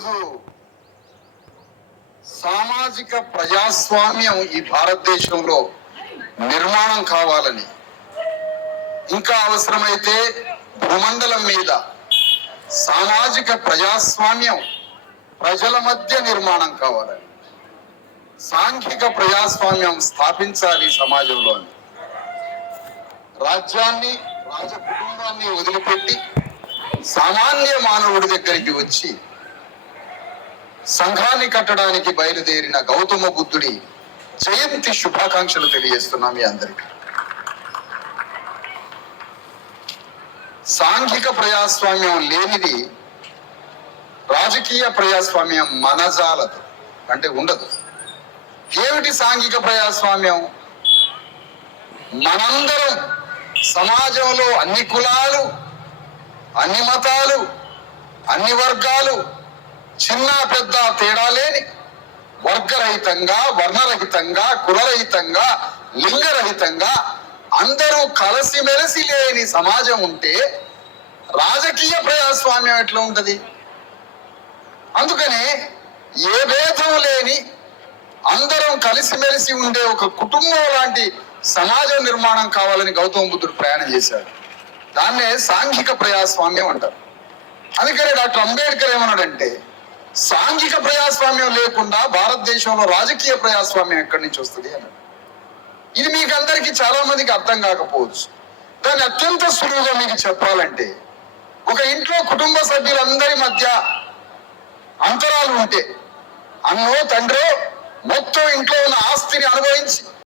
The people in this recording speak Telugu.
ఈరోజు సామాజిక ప్రజాస్వామ్యం ఈ భారతదేశంలో నిర్మాణం కావాలని, ఇంకా అవసరమైతే భూమండలం మీద సామాజిక ప్రజాస్వామ్యం ప్రజల మధ్య నిర్మాణం కావాలని, సాంఘిక ప్రజాస్వామ్యం స్థాపించాలి సమాజంలో. రాజ్యాన్ని, రాజ కుటుంబాన్ని వదిలిపెట్టి సామాన్య మానవుడి దగ్గరికి వచ్చి సంఘాన్ని కట్టడానికి బయలుదేరిన గౌతమ బుద్ధుడి జయంతి శుభాకాంక్షలు తెలియజేస్తున్నాం మీ అందరికీ. సాంఘిక ప్రజాస్వామ్యం లేనిది రాజకీయ ప్రజాస్వామ్యం మనజాలదు, అంటే ఉండదు. ఏమిటి సాంఘిక ప్రజాస్వామ్యం? మనందరం సమాజంలో అన్ని కులాలు, అన్ని మతాలు, అన్ని వర్గాలు, చిన్న పెద్ద తేడా లేని వర్గరహితంగా, వర్ణరహితంగా, కులరహితంగా, లింగరహితంగా అందరూ కలిసిమెలిసి లేని సమాజం ఉంటే రాజకీయ ప్రజాస్వామ్యం ఎట్లా ఉంటది? అందుకనే ఏ భేదం లేని అందరం కలిసిమెలిసి ఉండే ఒక కుటుంబం లాంటి సమాజ నిర్మాణం కావాలని గౌతమ బుద్ధుడు ప్రయాణం చేశాడు. దాన్నే సాంఘిక ప్రజాస్వామ్యం అంటారు. అందుకనే డాక్టర్ అంబేద్కర్ ఏమన్నాడంటే, సాంఘిక ప్రజాస్వామ్యం లేకుండా భారతదేశంలో రాజకీయ ప్రజాస్వామ్యం ఎక్కడి నుంచి వస్తుంది అన్నాడు. ఇది మీకు అందరికీ చాలా మందికి అర్థం కాకపోవచ్చు. దాన్ని అత్యంత సులువుగా మీకు చెప్పాలంటే, ఒక ఇంట్లో కుటుంబ సభ్యులందరి మధ్య అంతరాలు ఉంటే, అన్నో తండ్రో మొత్తం ఇంట్లో ఉన్న ఆస్తిని అనుభవించి